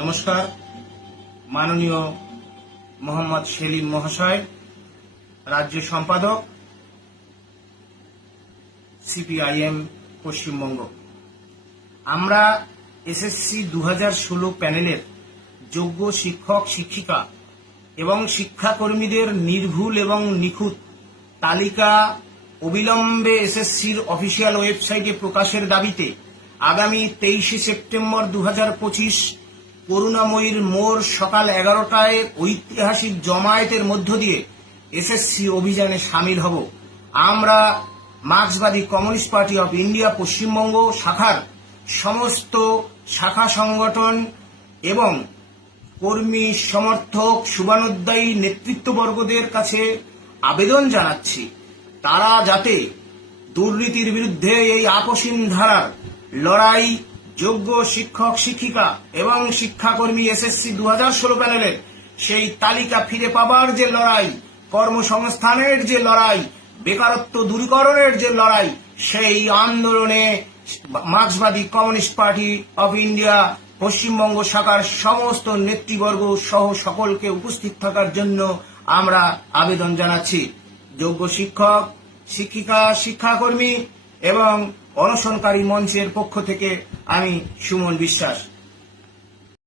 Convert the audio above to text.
নমস্কার। মাননীয় মোহাম্মদ সেলিম মহাশয়, রাজ্য সম্পাদক, সিপিআইএম পশ্চিমবঙ্গ। আমরা এসএসসি 2016 প্যানেলের যোগ্য শিক্ষক শিক্ষিকা এবং শিক্ষাকর্মীদের নির্ভুল এবং নিখুঁত তালিকা অবিলম্বে এসএসসির অফিসিয়াল ওয়েবসাইটে প্রকাশের দাবিতে আগামী 23শে সেপ্টেম্বর 2025 করুণাময়ীর মোড় সকাল 11টায় ঐতিহাসিক জমায়েতের মধ্য দিয়ে এসএসসি অভিযানে সামিল হব। আমরা মার্ক্সবাদী communist party of India Paschimbanga শাখার সমস্ত শাখা সংগঠন এবং কর্মী সমর্থক শুভানুধ্যায়ী নেতৃত্ববর্গদের কাছে আবেদন জানাচ্ছি, তারা যাতে দুর্নীতির বিরুদ্ধে এই আপসীন ধারার লড়াই, যোগ্য শিক্ষক শিক্ষিকা এবং শিক্ষাকর্মী এসএসসি 2016 প্যানেলের সেই তালিকা ফিরে পাবার যে লড়াই, কর্মসংস্থানের যে লড়াই, বেকারত্ব দূরীকরণের যে লড়াই, সেই আন্দোলনে মার্ক্সবাদী communist party of India Paschimbanga শাখার সমস্ত নেতৃবর্গ সহ সকলকে উপস্থিত থাকার জন্য আমরা আবেদন জানাচ্ছি। যোগ্য শিক্ষক শিক্ষিকা শিক্ষাকর্মী এবং অনশনকারী মঞ্চের পক্ষ থেকে আমি সুমন বিশ্বাস।